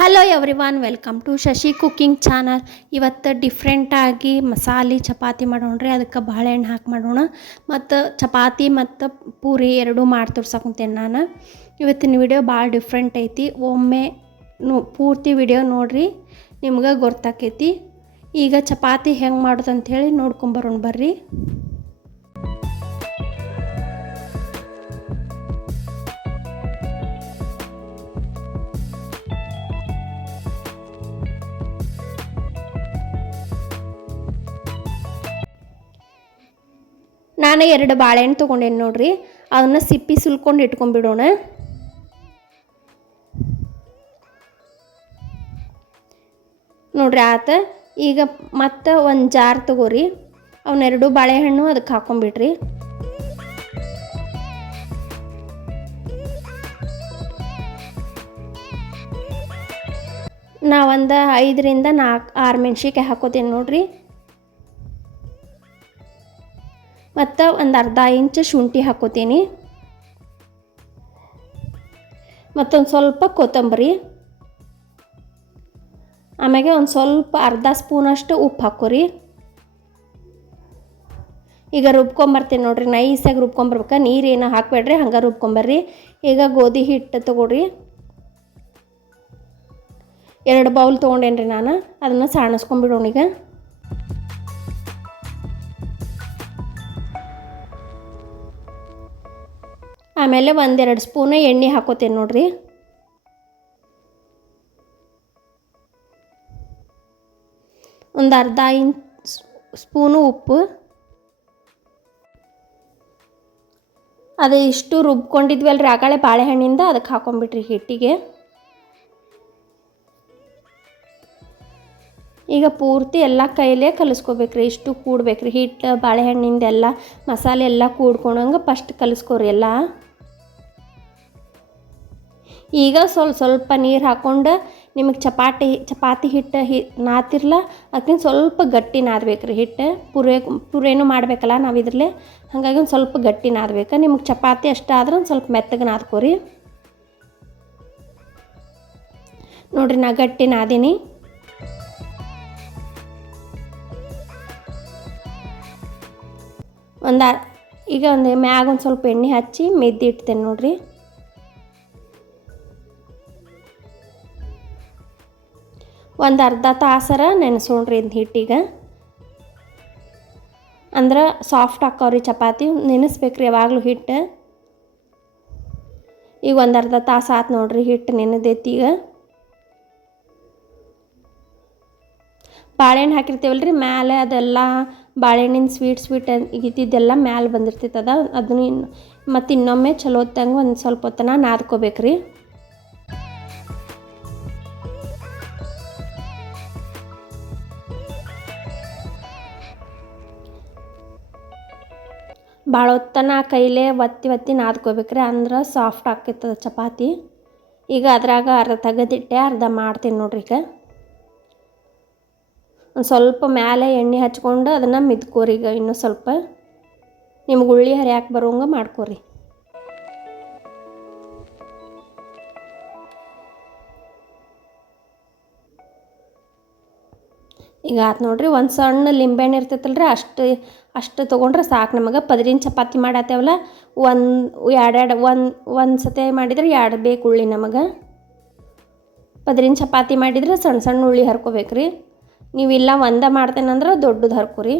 Hello every welcome to Shashi cooking channel ಇವತ್ತು ಡಿಫ್ರೆಂಟಾಗಿ ಮಸಾಲೆ ಚಪಾತಿ ಮಾಡೋಣ್ರಿ ಅದಕ್ಕೆ ಬಾಳೆಹಣ್ಣು ಹಾಕಿ ಮಾಡೋಣ. ಮತ್ತು ಚಪಾತಿ ಮತ್ತು ಪೂರಿ ಎರಡೂ ಮಾಡಿ ತೋರ್ಸಕೊಂತೇನೆ ನಾನು. ಇವತ್ತಿನ ವಿಡಿಯೋ ಭಾಳ ಡಿಫ್ರೆಂಟ್ ಐತಿ. ಒಮ್ಮೆ ನೋ ಪೂರ್ತಿ ವಿಡಿಯೋ ನೋಡ್ರಿ, ನಿಮ್ಗೆ ಗೊತ್ತಾಕೈತಿ. ಈಗ ಚಪಾತಿ ಹೆಂಗೆ ಮಾಡೋದು ಹೇಳಿ ನೋಡ್ಕೊಂಬರೋಣ ಬರ್ರಿ. ನಾನು ಎರಡು ಬಾಳೆಹಣ್ಣು ತೊಗೊಂಡೇನು ನೋಡ್ರಿ, ಅದನ್ನು ಸಿಪ್ಪಿ ಸುಲ್ಕೊಂಡು ಇಟ್ಕೊಂಡ್ಬಿಡೋಣ. ನೋಡ್ರಿ ಆತ, ಈಗ ಮತ್ತೆ ಒಂದು ಜಾರ್ ತಗೋರಿ ಅವನ್ನೆರಡು ಬಾಳೆಹಣ್ಣು ಅದಕ್ಕೆ ಹಾಕೊಂಡ್ಬಿಡ್ರಿ ನಾವೊಂದು ಐದರಿಂದ ನಾಲ್ಕು ಆರು ಮೆಣ್ಸಿನ್ಕಾಯಿ ಹಾಕೋತೀನಿ ನೋಡ್ರಿ. ಮತ್ತು ಒಂದು ಅರ್ಧ ಇಂಚ್ ಶುಂಠಿ ಹಾಕೋತೀನಿ. ಮತ್ತೊಂದು ಸ್ವಲ್ಪ ಕೊತ್ತಂಬರಿ. ಆಮ್ಯಾಗೆ ಒಂದು ಸ್ವಲ್ಪ ಅರ್ಧ ಸ್ಪೂನಷ್ಟು ಉಪ್ಪು ಹಾಕೋರಿ. ಈಗ ರುಬ್ಕೊಂಬರ್ತೀನಿ ನೋಡ್ರಿ ನೈಸಾಗಿ ರುಬ್ಕೊಂಬರ್ಬೇಕು. ನೀರೇನು ಹಾಕಬೇಡ್ರಿ, ಹಂಗೆ ರುಬ್ಕೊಂಬರ್ರಿ. ಈಗ ಗೋಧಿ ಹಿಟ್ಟು ತೊಗೊಳ್ರಿ ಎರಡು ಬೌಲ್ ತೊಗೊಂಡೇನ್ರಿ ನಾನು, ಅದನ್ನು ಸಾಣಿಸ್ಕೊಂಬಿಡೋಣ ಈಗ. ಆಮೇಲೆ ಒಂದೆರಡು ಸ್ಪೂನು ಎಣ್ಣೆ ಹಾಕೋತೇನೆ ನೋಡ್ರಿ. ಒಂದು ಅರ್ಧ ಇಂಚ್ ಸ್ಪೂನು ಉಪ್ಪು. ಅದು ಇಷ್ಟು ರುಬ್ಕೊಂಡಿದ್ವಲ್ರಿ ಆಗಳೆ ಬಾಳೆಹಣ್ಣಿಂದ, ಅದಕ್ಕೆ ಹಾಕೊಂಡ್ಬಿಟ್ರಿ ಹಿಟ್ಟಿಗೆ. ಈಗ ಪೂರ್ತಿ ಎಲ್ಲ ಕೈಲೇ ಕಲಿಸ್ಕೋಬೇಕ್ರಿ, ಇಷ್ಟು ಕೂಡ್ಬೇಕ್ರಿ. ಹಿಟ್ಟು ಬಾಳೆಹಣ್ಣಿಂದ ಎಲ್ಲ ಮಸಾಲೆ ಎಲ್ಲ ಕೂಡ್ಕೊಂಡಂಗೆ ಫಸ್ಟ್ ಕಲಿಸ್ಕೋರಿ ಎಲ್ಲ. ಈಗ ಸ್ವಲ್ಪ ಸ್ವಲ್ಪ ನೀರು ಹಾಕ್ಕೊಂಡು ನಿಮಗೆ ಚಪಾತಿ ಚಪಾತಿ ಹಿಟ್ಟು ಹಿ, ನಾತಿರ್ಲ. ಅದಕ್ಕಿಂತ ಸ್ವಲ್ಪ ಗಟ್ಟಿ ನಾದ್ಬೇಕ್ರಿ ಹಿಟ್ಟು. ಪುರೇ, ಪುರೇನು ಮಾಡಬೇಕಲ್ಲ ನಾವು ಇದ್ರಲ್ಲಿ. ಹಾಗಾಗಿ ಒಂದು ಸ್ವಲ್ಪ ಗಟ್ಟಿ ನಾದ್ಬೇಕು ನಿಮಗೆ ಚಪಾತಿ ಅಷ್ಟಾದ್ರೆ ಒಂದು ಸ್ವಲ್ಪ ಮೆತ್ತಗೆ ನಾದ್ಕೋರಿ. ನೋಡ್ರಿ ನಾ ಗಟ್ಟಿ ನಾದೀನಿ. ಒಂದು ಈಗ ಒಂದು ಮ್ಯಾಗ ಒಂದು ಸ್ವಲ್ಪ ಎಣ್ಣೆ ಹಚ್ಚಿ ಮೆದ್ದಿ ಇಡ್ತೇನೆ ನೋಡ್ರಿ. ಒಂದು ಅರ್ಧ ತಾಸರ ನೆನೆಸೋಣ್ರಿ ಇದು ಹಿಟ್ಟಿಗೆ. ಅಂದ್ರೆ ಸಾಫ್ಟ್ ಹಾಕವ್ರಿ ಚಪಾತಿ, ನೆನೆಸ್ಬೇಕ್ರಿ ಯಾವಾಗಲೂ ಹಿಟ್ಟು. ಈಗ ಒಂದು ಅರ್ಧ ತಾಸು ಆತು ನೋಡ್ರಿ ಹಿಟ್ಟು ನೆನೆದೈತಿ ಈಗ. ಬಾಳೆಹಣ್ಣು ಹಾಕಿರ್ತೀವಲ್ರಿ ಮ್ಯಾಲೆ ಅದೆಲ್ಲ ಬಾಳೆಹಣ್ಣಿನ ಸ್ವೀಟ್ ಸ್ವೀಟ್ ಇದ್ದಿದ್ದೆಲ್ಲ ಮ್ಯಾಲೆ ಬಂದಿರ್ತೈತದ ಅದನ್ನು ಇನ್ನು ಮತ್ತು ಇನ್ನೊಮ್ಮೆ ಚಲೋ ಹೊತ್ತಂಗೆ ಒಂದು ಸ್ವಲ್ಪ ಹೊತ್ತನ ನಾದ್ಕೋಬೇಕ್ರಿ. ಭಾಳ ಹೊತ್ತನ ಕೈಲೇ ಒತ್ತಿ ಒತ್ತಿ ನಾದ್ಕೋಬೇಕ್ರಿ ಅಂದ್ರೆ ಸಾಫ್ಟ್ ಆಕೈತದ ಚಪಾತಿ. ಈಗ ಅದ್ರಾಗ ಅರ್ಧ ತೆಗೆದಿಟ್ಟೆ, ಅರ್ಧ ಮಾಡ್ತೀನಿ ನೋಡ್ರಿ ಈಗ. ಒಂದು ಸ್ವಲ್ಪ ಮೇಲೆ ಎಣ್ಣೆ ಹಚ್ಕೊಂಡು ಅದನ್ನು ಮಿದ್ಕೋರಿ ಈಗ ಇನ್ನೂ ಸ್ವಲ್ಪ. ನಿಮ್ಗೆ ಉಳ್ಳಿ ಹರಿಯಾಕೆ ಬರೋಂಗೆ ಮಾಡ್ಕೋರಿ. ಈಗ ಆತು ನೋಡ್ರಿ, ಒಂದು ಸಣ್ಣ ಲಿಂಬೆಹಣ್ಣು ರೀ ಅಷ್ಟು ಅಷ್ಟು ತೊಗೊಂಡ್ರೆ ಸಾಕು ನಮಗೆ. ಪದರಿನ ಚಪಾತಿ ಮಾಡತ್ತೇವಲ್ಲ ಒಂದು, ಎರಡೆರಡು, ಒಂದು ಒಂದು ಸತಿ ಮಾಡಿದ್ರೆ ಎರಡು ಬೇಕು ಉಳ್ಳಿ ನಮಗೆ. ಪದರಿನ ಚಪಾತಿ ಮಾಡಿದ್ರೆ ಸಣ್ಣ ಸಣ್ಣ ಉಳ್ಳಿ ಹರ್ಕೋಬೇಕ್ರಿ. ನೀವಿಲ್ಲ ಒಂದ ಮಾಡ್ತೇನಂದ್ರೆ ದೊಡ್ಡದು ಹರ್ಕೋರಿ.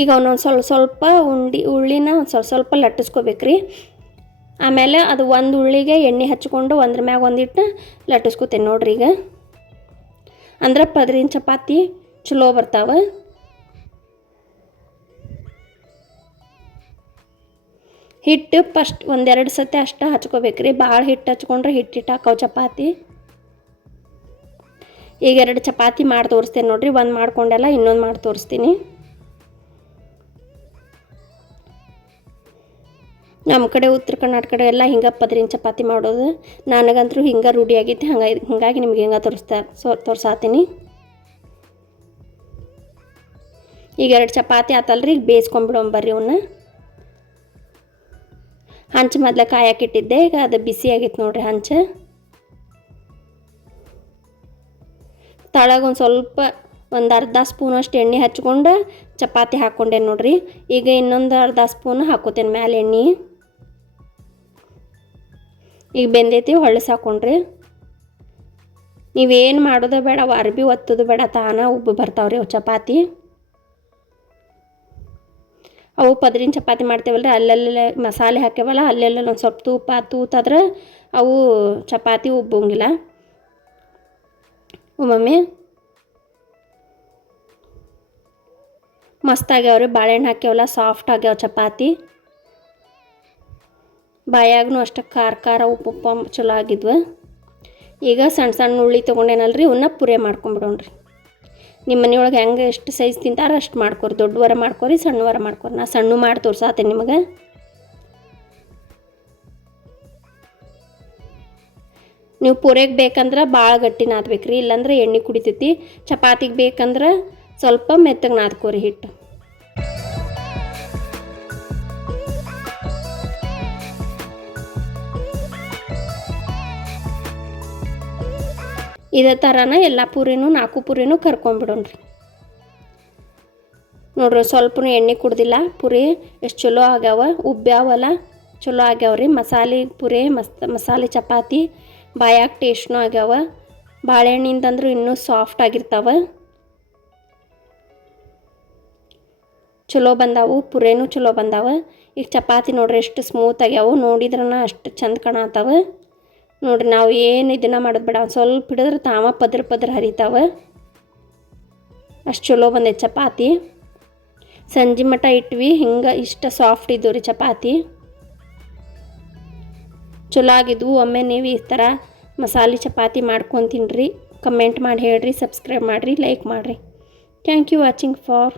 ಈಗ ಒಂದೊಂದು ಸ್ವಲ್ಪ ಸ್ವಲ್ಪ ಉಂಡಿ, ಉಳ್ಳಿನ ಒಂದು ಸ್ವಲ್ಪ ಸ್ವಲ್ಪ ಲಟ್ಟಿಸ್ಕೋಬೇಕ್ರಿ. ಆಮೇಲೆ ಅದು ಒಂದು ಉಳ್ಳಿಗೆ ಎಣ್ಣೆ ಹಚ್ಕೊಂಡು ಒಂದ್ರ ಮ್ಯಾಗ ಒಂದಿಟ್ಟು ಲಟ್ಟಿಸ್ಕೊತೇನೆ ನೋಡ್ರಿ ಈಗ. ಅಂದ್ರೆ ಪದ್ರಿನ ಚಪಾತಿ ಚಲೋ ಬರ್ತಾವೆ. ಹಿಟ್ಟು ಫಸ್ಟ್ ಒಂದೆರಡು ಸತಿ ಅಷ್ಟು ಹಚ್ಕೋಬೇಕ್ರಿ. ಭಾಳ ಹಿಟ್ಟು ಹಚ್ಕೊಂಡ್ರೆ ಹಿಟ್ಟು ಹಿಟ್ಟು ಹಾಕವು ಚಪಾತಿ. ಈಗ ಎರಡು ಚಪಾತಿ ಮಾಡಿ ತೋರಿಸ್ತೇನೆ ನೋಡ್ರಿ. ಒಂದು ಮಾಡ್ಕೊಂಡೆಲ್ಲ ಇನ್ನೊಂದು ಮಾಡಿ ತೋರಿಸ್ತೀನಿ. ನಮ್ಮ ಕಡೆ, ಉತ್ತರ ಕರ್ನಾಟಕ ಕಡೆ ಎಲ್ಲ ಹಿಂಗೆ ಪದ್ರಿನ ಚಪಾತಿ ಮಾಡೋದು. ನನಗಂತೂ ಹಿಂಗೆ ರೂಢಿ ಹಂಗಾಗಿ ಹೀಗಾಗಿ ನಿಮ್ಗೆ ಹಿಂಗೆ ತೋರಿಸ್ತಾ, ಸೊ ತೋರ್ಸಾತೀನಿ. ಈಗ ಎರಡು ಚಪಾತಿ ಆತಲ್ರಿ, ಈಗ ಬೇಯಿಸ್ಕೊಂಬಿಡೋಣ ಬರ್ರಿ ಅವನ್ನ ಹಂಚು ಮೊದಲ ಕಾಯಕ್ಕಿಟ್ಟಿದ್ದೆ ಈಗ ಅದು ಬಿಸಿ ಆಗೈತೆ ನೋಡ್ರಿ ಹಂಚು. ತಳಗೆ ಒಂದು ಸ್ವಲ್ಪ, ಒಂದು ಅರ್ಧ ಸ್ಪೂನ್ ಅಷ್ಟು ಎಣ್ಣೆ ಹಚ್ಕೊಂಡು ಚಪಾತಿ ಹಾಕ್ಕೊಂಡೆ ನೋಡ್ರಿ. ಈಗ ಇನ್ನೊಂದು ಅರ್ಧ ಸ್ಪೂನ್ ಹಾಕೋತೇನೆ ಮ್ಯಾಲೆ ಎಣ್ಣೆ. ಈಗ ಬೆಂದೈತಿ ಹೊಳ್ಳಿಸಿ ಹಾಕೊಂಡ್ರಿ ನೀವೇನು ಮಾಡೋದು ಬೇಡ, ಅರ್ಬಿ ಒತ್ತೋದು ಬೇಡ, ತಾನ ಉಬ್ಬು ಬರ್ತಾವ್ರಿ ಅವು ಚಪಾತಿ. ಅವು ಪದ್ರಿನ ಚಪಾತಿ ಮಾಡ್ತೇವಲ್ಲ ರೀ ಅಲ್ಲೆಲ್ಲೇ ಮಸಾಲೆ ಹಾಕ್ಯವಲ್ಲ ಅಲ್ಲೆಲ್ಲ ಒಂದು ಸ್ವಲ್ಪ ತೂಪ ತೂತಾದ್ರೆ ಅವು ಚಪಾತಿ ಉಬ್ಬಂಗಿಲ್ಲ ಮಮ್ಮಿ. ಮಸ್ತ್ ಆಗ್ಯಾವ್ರಿ ಬಾಳೆಹಣ್ಣು ಹಾಕ್ಯವಲ್ಲ ಸಾಫ್ಟ್ ಆಗ್ಯಾವ ಚಪಾತಿ. ಬಾಯಾಗೂ ಅಷ್ಟು ಖಾರ ಖಾರ ಉಪ್ಪು ಉಪ್ಪ ಚಲೋ ಆಗಿದ್ವು. ಈಗ ಸಣ್ಣ ಸಣ್ಣ ಉಳ್ಳಿ ತೊಗೊಂಡೇನಲ್ರಿ ಉನ್ನ ಪುರೆ ಮಾಡ್ಕೊಂಬಿಡೋಣ್ರಿ. ನಿಮ್ಮ ಮನೆಯೊಳಗೆ ಹೆಂಗೆ ಎಷ್ಟು ಸೈಜ್ ತಿಂತಾರೋ ಅಷ್ಟು ಮಾಡ್ಕೊರಿ ದೊಡ್ಡವರ ಮಾಡ್ಕೊರಿ ಸಣ್ಣವರ ಮಾಡ್ಕೊರಿ. ನಾ ಸಣ್ಣ ಮಾಡಿ ತೋರಿಸಾತೆ ನಿಮಗೆ. ನೀವು ಪೂರೆಗೆ ಬೇಕಂದ್ರೆ ಭಾಳ ಗಟ್ಟಿ ನಾದ್ಬೇಕ್ರಿ, ಇಲ್ಲಾಂದ್ರೆ ಎಣ್ಣೆ ಕುಡಿತೈತಿ. ಚಪಾತಿಗೆ ಬೇಕಂದ್ರೆ ಸ್ವಲ್ಪ ಮೆತ್ತಗೆ ನಾದ್ಕೋರಿ ಹಿಟ್ಟು. ಇದೇ ಥರನ ಎಲ್ಲ ಪೂರಿನೂ ನಾಲ್ಕು ಪೂರಿನೂ ಕರ್ಕೊಂಬಿಡೋಣ್ರಿ ನೋಡ್ರಿ ಸ್ವಲ್ಪ ಎಣ್ಣೆ ಕುಡ್ದಿಲ್ಲ, ಪುರಿ ಎಷ್ಟು ಚಲೋ ಆಗ್ಯಾವ ಉಬ್ಬ್ಯಾವಲ್ಲ ಚಲೋ ಆಗ್ಯಾವ್ರಿ. ಮಸಾಲೆ ಪುರಿ ಮಸ್ ಮಸಾಲೆ ಚಪಾತಿ, ಬಾಯಾಗ ಟೇಸ್ಟ್ನೂ ಆಗ್ಯಾವ. ಬಾಳೆಹಣ್ಣಿಂದಂದ್ರೂ ಇನ್ನೂ ಸಾಫ್ಟ್ ಆಗಿರ್ತಾವ. ಚಲೋ ಬಂದಾವು, ಪುರೇನೂ ಚಲೋ ಬಂದಾವ. ಈಗ ಚಪಾತಿ ನೋಡ್ರಿ ಎಷ್ಟು ಸ್ಮೂತ್ ಆಗ್ಯಾವು. ನೋಡಿದ್ರನ ಅಷ್ಟು ಚಂದ ಕಾಣತ್ತಾವ ನೋಡ್ರಿ, ನಾವು ಏನು ಇದನ್ನ ಮಾಡೋದು ಬೇಡ. ಒಂದು ಸ್ವಲ್ಪ ಹಿಡಿದ್ರೆ ತಾವ ಪದ್ರ ಪದ್ರ ಹರಿತಾವೆ. ಅಷ್ಟು ಚಲೋ ಬಂದೈತೆ ಚಪಾತಿ. ಸಂಜೆ ಮಟ ಇಟ್ವಿ, ಹಿಂಗೆ ಇಷ್ಟ ಸಾಫ್ಟ್ ಇದ್ದವು ರೀ ಚಪಾತಿ. ಚಲೋ ಆಗಿದ್ವು. ಒಮ್ಮೆ ನೀವು ಈ ಥರ ಮಸಾಲೆ ಚಪಾತಿ ಮಾಡ್ಕೊತೀನಿ ರೀ ಕಮೆಂಟ್ ಮಾಡಿ ಹೇಳ್ರಿ ಸಬ್ಸ್ಕ್ರೈಬ್ ಮಾಡಿರಿ ಲೈಕ್ ಮಾಡಿರಿ. Thank you watching for